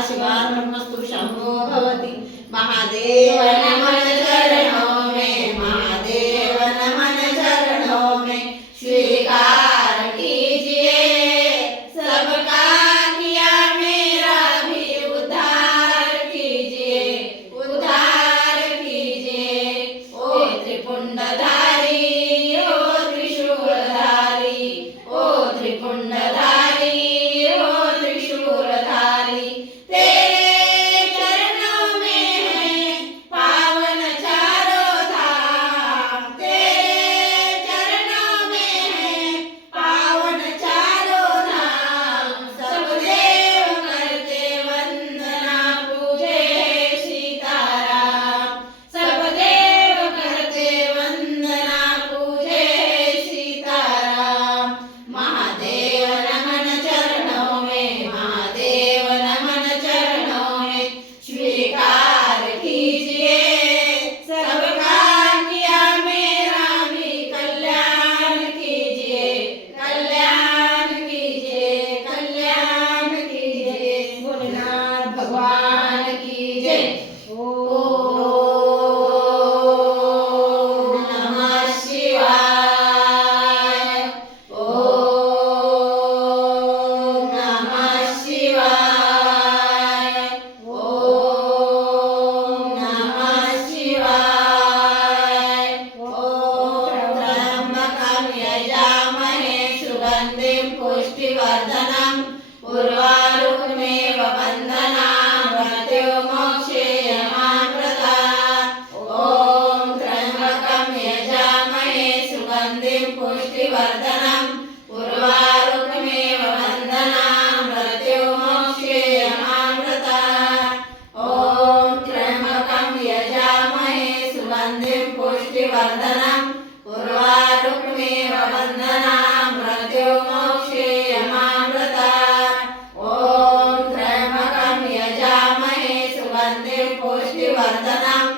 सदाशिवार्पणमस्तु शम्भो भवति महादेव नमः चरणों में महादेव नमः चरणों में स्वीकार कीजिए सबका किया मेरा भी उद्धार कीजिए ओ त्रिपुंडधारी ओ त्रिशूलधारी ओ त्रिपुंडधारी ओ त्रिशूलधारी तेरे चरणों में है पावन चारों धाम तेरे चरणों में है पावन चारों धाम सब देव करते वंदना पूजे सीताराम सब देव करते वंदना पूजे सीताराम महादेव नमन चरणों में महादेव नमन चरणों में स्वीकार कीजिए सबका किया मेरा भी कल्याण कीजिए भोलेनाथ भगवान की जय ओम नमः शिवाय ओम नमः शिवाय ओम नमः शिवाय ओम त्र्यंबकं यजामहे सुगन्धिं पुष्टिवर्धनम् उर्वारुकमेव वन्दनां मृत्युर्मोक्षेयमामृता ॐ त्र्यंबकं यजामहे सुगन्धिं पुष्टिवर्धनम् उर्वारुकमेव वन्दनां मृत्युर्मोक्षेयमामृता ॐ त्र्यंबकं यजामहे सुगन्धिं पुष्टिवर्धनम् उर्वारुकमेव वन्दनां मृत्युर्मोक्षेयमामृता ॐ त्र्यंबकं यजामहे सुगन्धिं पुष्टिवर्धनम्